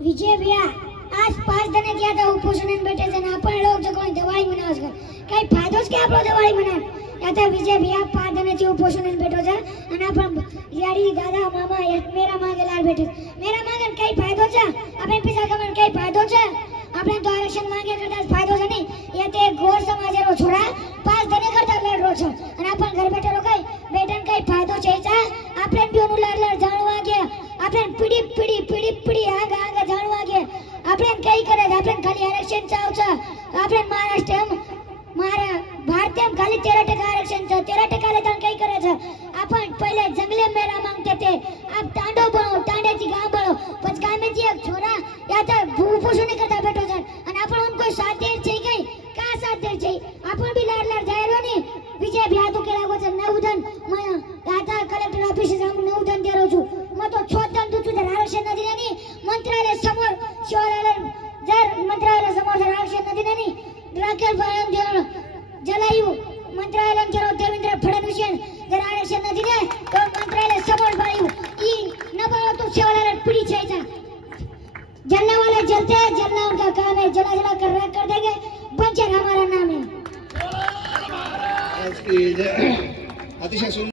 विजय भैया आज 5 दिन किया था उपोषण बैठे थे ना अपन लोग जो कोई दिवाली मनाओ छे कई फायदो छे आपलो दिवाली मनाए या तो विजय भैया 5 दिन थी उपोषण बैठो छे અને આપણ યાડી દાદા મામા मेरा मांगे लाल बैठे मेरा मांगे कई फायदो छे આપણે પૈસા કમાણ કઈ फायदो छे આપણે તો आरक्षण मांगे करता फायदो छे नहीं ये ते गोर समाजरो छोरा 5 दिन करता लड़रो छे અને આપણ घर बैठेलो कई બેટન કઈ फायदो छे આપણે બીઓનું લડ જાણવા કે આપણે પીડી આગ જાણવા કે આપણે કઈ કરે આપણે ખાલી आरक्षण ચાવ છે આપણે મહારાષ્ટ્ર મારા ભારતમાં ખાલી 13% आरक्षण છે 13% લેતા કઈ કરે છે आपण पहिले जंगले मेरा मांगते थे अब तांडो बनो तांड्याची गाव बनो पण गामेची एक छोरा या तर भूपोषण करता बैठो છે અને आपण उनको साथ दे છે કઈ का साथ दे છે आपण बी लाड जायरो ની विजय भैया तो के लागो છે नवधन दादा कलेक्टर ऑफिस जाऊन नवधन देरो छु म तो 6 दिन तुझे आरक्षण नदी नाही मंत्रालय समोर शिवालय जर मंत्रालय समोर आरक्षण नदी नाही राकेश भाई जलायू मंत्रालय केरो देवेंद्र फडणवीस जर आरक्षण नदी ने तो मंत्रालय समोर बायू ई न बाळो तो शिवालय पीडी छायचा जलने वाले जलते हैं जलना उनका काम है जला कर देंगे बंचर हमारा नाम है। अतिशय